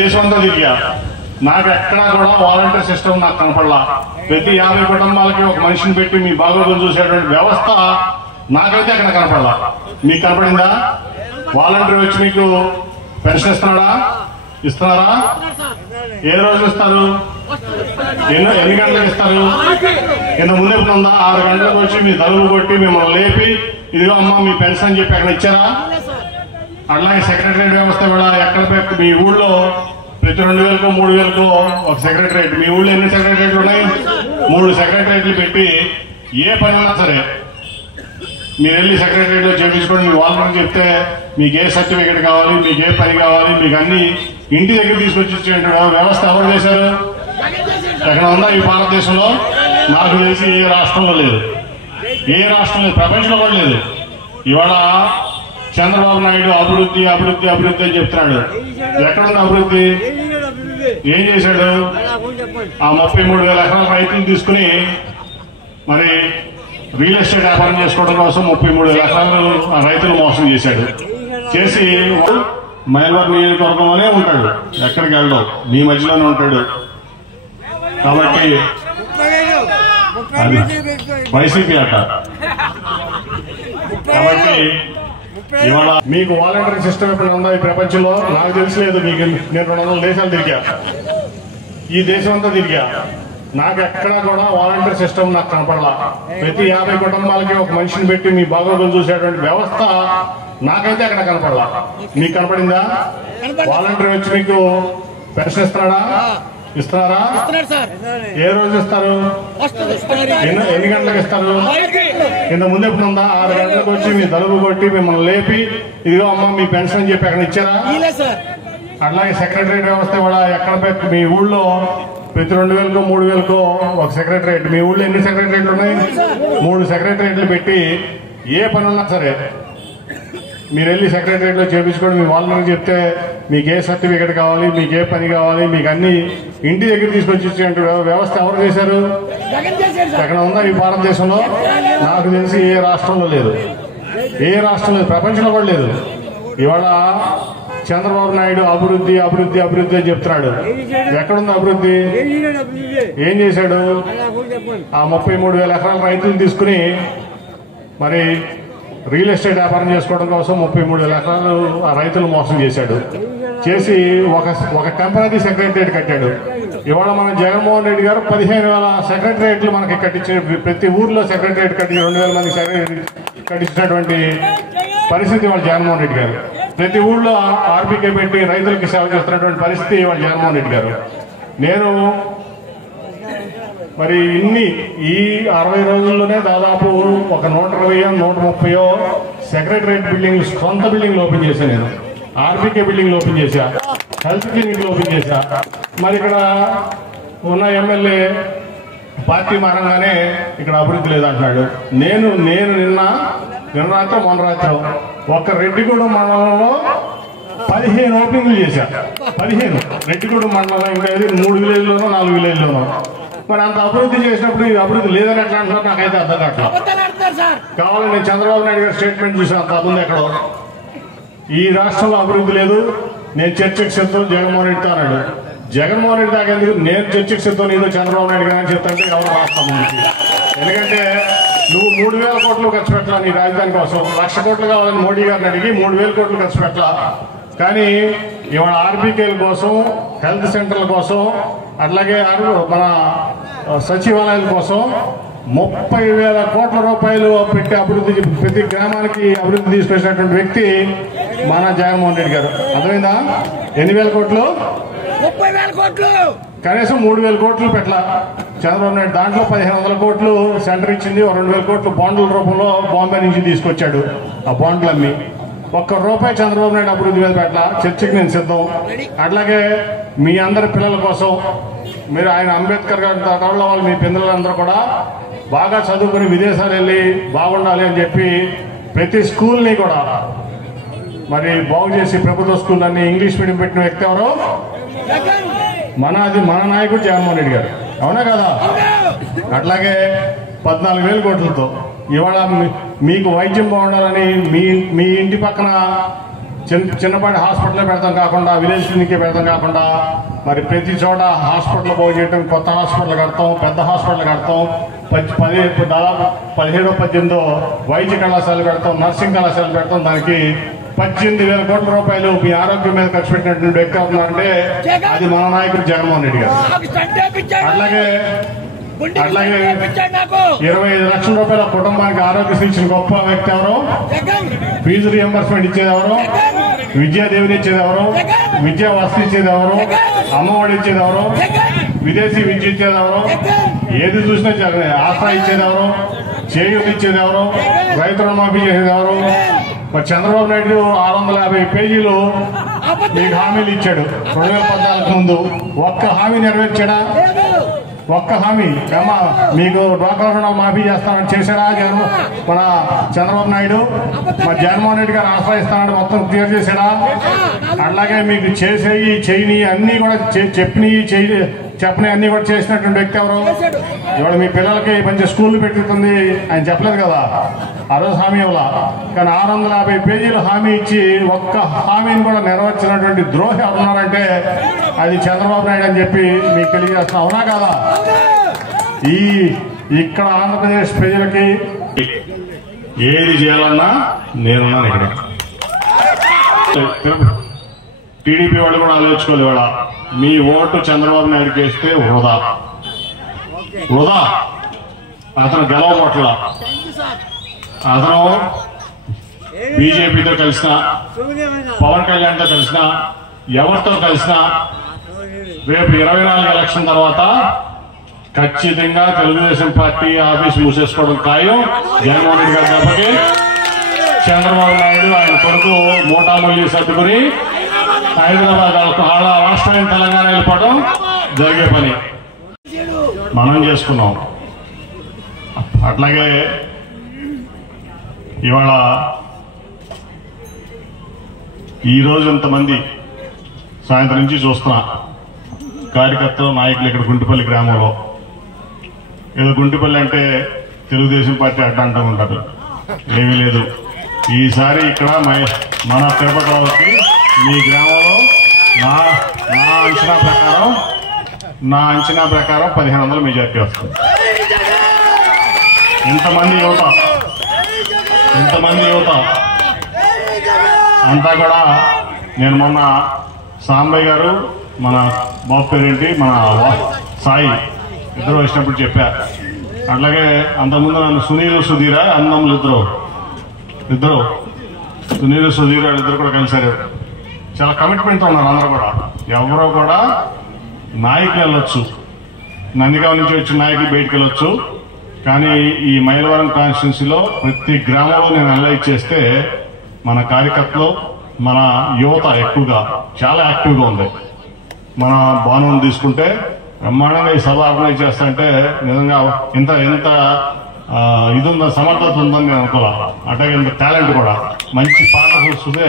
దేశం అంతా తిరిగా, నాకు ఎక్కడా కూడా వాలంటీర్ సిస్టమ్ నాకు కనపడలా. ప్రతి 50 కుటుంబాలకి ఒక మనిషిని పెట్టి మీ బాగోగులు చూసేటువంటి వ్యవస్థ నాకైతే అక్కడ కనపడలా. మీకు కనపడిందా? వాలంటీర్ వచ్చి మీకు పెన్షన్ ఇస్తున్నారా? ఏ రోజు ఇస్తారు? ఎన్ని గంటలకు ఇస్తారు? కింద ముందే ఉందా? 6 గంటలకు వచ్చి మీ తలుపు కొట్టి మిమ్మల్ని లేపి ఇదిగో అమ్మా మీ పెన్షన్ అని చెప్పి అక్కడ ఇచ్చారా? అట్లాగే సెక్రటరియట్ వ్యవస్థ కూడా ఎక్కడ మీ ఊళ్ళో ప్రతి 2000కో 3000కో ఒక సెక్రటరియట్. మీ ఊళ్ళో ఎన్ని సెక్రటరియట్లు ఉన్నాయి? 3 సెక్రటరియట్లు పెట్టి ఏ పని ఉన్నా సరే మీరు వెళ్ళి సెక్రటరియట్ లో చేయించుకోండి. మీ వాళ్ళని చెప్తే మీకు ఏ సర్టిఫికేట్ కావాలి, మీకు ఏ పని కావాలి, మీకు అన్ని ఇంటి దగ్గర తీసుకొచ్చి వ్యవస్థ ఎవరు చేశారు? ఎక్కడ ఉందా ఈ భారతదేశంలో? నాకు తెలిసి ఏ రాష్ట్రంలో లేదు, ప్రపంచంలో కూడా లేదు. ఇవాళ చంద్రబాబు నాయుడు అభివృద్ధి అభివృద్ధి అభివృద్ధి అని చెప్తున్నాడు. ఎక్కడుంది అభివృద్ధి? ఏం చేశాడు? ఆ 33,000 ఎకరాల రైతులు తీసుకుని మరి రియల్ ఎస్టేట్ వ్యాపారం చేసుకోవడం కోసం 33,000 ఎకరాలు ఆ రైతులు మోసం చేశాడు. చేసి మైలవరం నియోజకవర్గంలోనే ఉంటాడు, ఎక్కడికి వెళ్ళడం, మీ మధ్యలోనే ఉంటాడు. కాబట్టి అది వైసీపీ అట. కాబట్టి ఇవాళ మీకు వాలంటరీ సిస్టమ్ ఎక్కడ ఉందా ఈ ప్రపంచంలో? నాకు తెలిసలేదు. మీకు నేను 200 దేశాలు తిరిగా, ఈ దేశం అంతా తిరిగా, నాకు ఎక్కడా కూడా వాలంటీర్ సిస్టమ్ నాకు కనపడలా. ప్రతి 50 కుటుంబాలకి ఒక మనిషిని పెట్టి మీ బాగోగులు చూసేటువంటి వ్యవస్థ నాకైతే అక్కడ కనపడలా. మీకు కనపడిందా? వాలంటీర్ వచ్చి మీకు పెన్షన్ ఇస్తున్నారా? ఏ రోజు ఇస్తారు? ఎన్ని గంటలకు ఇస్తారు? కింద ముందే ఉందా? 6 గంటలకు వచ్చి మీ తలుపు కొట్టి మిమ్మల్ని లేపి ఇదిగో అమ్మా మీ పెన్షన్ అని చెప్పి అక్కడ ఇచ్చారా? అట్లాగే సెక్రటరియట్ వ్యవస్థ కూడా ఎక్కడ మీ ఊళ్ళో ప్రతి 2000కో 3000కో ఒక సెక్రటరియట్. మీ ఊళ్ళో ఎన్ని సెక్రటరియట్లు ఉన్నాయి? 3 సెక్రటరియట్లు పెట్టి ఏ పని ఉన్నా సరే మీరు వెళ్ళి సెక్రటరియట్ లో చేయించుకోండి. మీ వాళ్ళని చెప్తే మీకు ఏ సర్టిఫికేట్ కావాలి, మీకు ఏ పని కావాలి, మీకు అన్ని ఇంటి దగ్గర తీసుకొచ్చి ఇచ్చే వ్యవస్థ ఎవరు చేశారు? ఎక్కడ ఉందా ఈ భారతదేశంలో? నాకు తెలిసి ఏ రాష్ట్రంలో లేదు, ప్రపంచంలో కూడా లేదు. ఇవాళ చంద్రబాబు నాయుడు అభివృద్ధి అభివృద్ధి అభివృద్ధి అని చెప్తున్నాడు. ఎక్కడుంది అభివృద్ధి? ఏం చేశాడు? ఆ 33,000 ఎకరాల రైతులు తీసుకుని మరి రియల్ ఎస్టేట్ వ్యాపారం చేసుకోవడం కోసం 33,000 ఎకరాలు ఆ రైతులు మోసం చేశాడు. చేసి ఒక టెంపరీ సెక్రటరియట్ కట్టాడు. ఇవాళ మన జగన్మోహన్ రెడ్డి గారు 15,000 సెక్రటరియట్లు మనకి కట్టించిన, ప్రతి ఊర్లో సెక్రటరియట్ కట్టి 2,000 మంది సెక్రటరియట్ కట్టించినటువంటి పరిస్థితి వాళ్ళ జగన్మోహన్ రెడ్డి గారు. ప్రతి ఊళ్ళో ఆర్బీకే పెట్టి రైతులకి సేవ చేస్తున్నటువంటి పరిస్థితి వాళ్ళ జగన్మోహన్ రెడ్డి గారు. నేను మరి ఈ 60 రోజుల్లోనే దాదాపు ఒక 120-130 సెక్రటరియట్ బిల్డింగ్, సొంత బిల్డింగ్లు ఓపెన్ చేశాను. నేను ఆర్బీకే బిల్డింగ్లు ఓపెన్ చేశా, హెల్త్ క్లినిక్లు ఓపెన్ చేశా. మరి ఇక్కడ ఉన్న ఎమ్మెల్యే పార్టీ మారంగానే ఇక్కడ అభివృద్ధి లేదంటున్నాడు. నేను నిన్న రాత్రి మొన్న రాత్రి ఒక్క రెడ్డిగూడెం మండలంలో 15 ఓపెనింగ్లు చేశా. 15 రెడ్డిగూడెం మండలంలో ఉండేది 3 విలేజ్లోనో 4 విలేజ్లోనో. మరి అంత అభివృద్ధి చేసినప్పుడు ఈ అభివృద్ధి లేదని ఎట్లా అంటున్నారు? నాకైతే అర్థం కావట్లేదు. కావాలని నేను చంద్రబాబు నాయుడు గారు స్టేట్మెంట్ చూసాను అంతకుముందు ఎక్కడో, ఈ రాష్ట్రంలో అభివృద్ధి లేదు, నేను చర్చకు సిద్ధం జగన్మోహన్ రెడ్డితో అన్నాడు. జగన్మోహన్ రెడ్డి దాకా ఎందుకు? నేను చర్చకు సిద్ధం నీదో చంద్రబాబు నాయుడు గారు అని చెప్తాంటే ఎవరు రాష్ట్రం ముందుకి? ఎందుకంటే నువ్వు 3,000 కోట్లు ఖర్చు పెట్టాలా నీ రాజధాని కోసం? 1,00,000 కోట్లు కావాలని మోడీ గారిని అడిగి 3,000 కోట్లు ఖర్చు పెట్టాలా? కానీ ఇవాళ ఆర్బీకేల కోసం, హెల్త్ సెంటర్ల కోసం, అట్లాగే మన సచివాలయాల కోసం 30,000 కోట్ల రూపాయలు పెట్టి అభివృద్ధి, ప్రతి గ్రామానికి అభివృద్ధి తీసుకొచ్చినటువంటి వ్యక్తి మన జగన్మోహన్ రెడ్డి గారు. అర్థమైందా? ఎన్ని వేల కోట్లు? 30,000 కోట్లు. కనీసం 3,000 కోట్లు పెట్టలా చంద్రబాబు నాయుడు. దాంట్లో 1,500 కోట్లు సెంటర్ ఇచ్చింది. 2,000 కోట్లు బాండ్ల రూపంలో బాంబే నుంచి తీసుకొచ్చాడు. ఆ బాండ్లు అమ్మి ₹1 చంద్రబాబు నాయుడు అభివృద్ధి మీద పెట్టలా. చర్చకి నేను సిద్ధం. అట్లాగే మీ అందరి పిల్లల కోసం మీరు ఆయన అంబేద్కర్ గారి తరలో వాళ్ళు మీ పిల్లలందరూ కూడా బాగా చదువుకుని విదేశాలు వెళ్ళి బాగుండాలి అని చెప్పి ప్రతి స్కూల్ని కూడా మరి బాగు చేసి ప్రభుత్వ స్కూల్ అన్ని ఇంగ్లీష్ మీడియం పెట్టిన వ్యక్తి ఎవరు? మన నాయకుడు జగన్మోహన్ రెడ్డి గారు. అవునా కదా? అట్లాగే 14,000 కోట్లతో ఇవాళ మీకు వైద్యం బాగుండాలని మీ ఇంటి పక్కన చిన్నపాటి హాస్పిటల్ పెడతాం కాకుండా విలేజ్ క్లినిక్ పెడతాం కాకుండా మరి ప్రతి చోట హాస్పిటల్ బాగు చేయటం, కొత్త హాస్పిటల్ కడతాం, పెద్ద హాస్పిటల్ కడతాం, దాదాపు 17-18 వైద్య కళాశాలలు పెడతాం, నర్సింగ్ కళాశాలలు పెడతాం. దానికి 18,000 కోట్ల రూపాయలు మీ ఆరోగ్యం మీద ఖర్చు పెట్టినటువంటి వ్యక్తి అవుతున్నారంటే అది మన నాయకుడు జగన్మోహన్ రెడ్డి గారు. అట్లాగే 25 లక్షల రూపాయల కుటుంబానికి ఆరోగ్యశ్రీ ఇచ్చిన గొప్ప వ్యక్తి ఎవరు? ఫీజు రియంబర్స్మెంట్ ఇచ్చేది ఎవరు? విద్యాదేవిని ఇచ్చేది ఎవరు? విద్యా వసతి ఇచ్చేది ఎవరు? అమ్మఒడి ఇచ్చేది ఎవరు? విదేశీ విద్య ఇచ్చేది ఎవరు? ఏది చూసినా జగనే. ఆసరా ఇచ్చేది ఎవరు? చేయూత ఇచ్చేది ఎవరు? రైతు రుణమాఫీ చేసేది ఎవరు? మరి చంద్రబాబు నాయుడు 650 పేజీలు మీకు హామీలు ఇచ్చాడు 2014 ముందు. ఒక్క హామీ నెరవేర్చాడా? ఒక్క హామీ అమ్మా మీకు డ్వాక్రా రుణాలు మాఫీ చేస్తానని చేశారా మన చంద్రబాబు నాయుడు? మరి జగన్మోహన్ రెడ్డి గారు ఆశ్రయిస్తానని మొత్తం క్లియర్ చేశాడా? అట్లాగే మీకు చేసేవి చేయని అన్ని కూడా చెప్పని అన్ని కూడా చేసినటువంటి వ్యక్తి ఎవరు? ఇవాళ మీ పిల్లలకి మంచి స్కూల్ పెట్టుతుంది ఆయన చెప్పలేదు కదా, ఆ రోజు హామీ ఇవ్వాల. కానీ 650 పేజీలు హామీ ఇచ్చి ఒక్క హామీని కూడా నెరవేర్చినటువంటి ద్రోహి ఉన్నారంటే అది చంద్రబాబు నాయుడు అని చెప్పి మీకు తెలియజేస్తున్నా. అవునా కదా? ఇక్కడ ఆంధ్రప్రదేశ్ ప్రజలకి ఏది చేయాలన్నా నేనున్నాను ఇక్కడ. టీడీపీ వాళ్ళు కూడా ఆలోచించుకోవాలి. ఇవాళ మీ ఓటు చంద్రబాబు నాయుడుకి వేస్తే వృధా. అతను గెలవబోట్ల. అతను బీజేపీతో కలిసినా, పవన్ కళ్యాణ్తో కలిసినా, ఎవరితో కలిసినా రేపు 24 ఎలక్షన్ తర్వాత ఖచ్చితంగా తెలుగుదేశం పార్టీ ఆఫీస్ మూసేసుకోవడం ఖాయం. జగన్మోహన్ రెడ్డి గారి దెబ్బకి చంద్రబాబు నాయుడు ఆయన కొడుకు మోటామల్లి సర్దుకుని హైదరాబాద్ రాష్ట్రాన్ని తెలంగాణ వెళ్ళిపోవడం జరిగే పని మనం చేసుకున్నాం. అట్లాగే ఇవాళ ఈరోజు ఇంతమంది సాయంత్రం నుంచి చూస్తున్నా కార్యకర్తలు, నాయకులు ఇక్కడ గుంటిపల్లి గ్రామంలో. ఏదో గుంటిపల్లి అంటే తెలుగుదేశం పార్టీ అడ్డంటూ ఉంటారు. ఏమీ లేదు. ఈసారి ఇక్కడ మన తిరుపతికి మీ గ్రామంలో నా అంచనా ప్రకారం 1500 మెజార్టీ వస్తుంది. ఇంతమంది యువత అంతా కూడా. నేను మొన్న సాంబయ్య గారు, మన బాబు పేరేంటి, మన సాయి ఇద్దరు వచ్చినప్పుడు చెప్పా. అట్లాగే అంతకుముందు నన్ను సుధీర అన్నములు ఇద్దరు సునీల్ సుధీర్ ఇద్దరు కూడా కలిసారు. చాలా కమిట్మెంట్తో ఉన్నారు అందరూ కూడా. ఎవరో కూడా నాయకులు వెళ్ళొచ్చు, నందిగాం నుంచి వచ్చిన నాయకులు బయటకు వెళ్ళొచ్చు. కానీ ఈ మైలవరం కాన్స్టిట్యున్సీలో ప్రతి గ్రామంలో నేను అనలైజ్ చేస్తే మన కార్యకర్తలు, మన యువత ఎక్కువగా చాలా యాక్టివ్గా ఉంది. మన బాణం తీసుకుంటే బ్రహ్మాండంగా ఈ సభ ఆర్గనైజ్ చేస్తాంటే నిజంగా ఎంత ఇది ఉందో, సమర్థత ఉందని నేను అనుకోవాలి. అట్లాగే ఇంత టాలెంట్ కూడా, మంచి పాటలు చూస్తే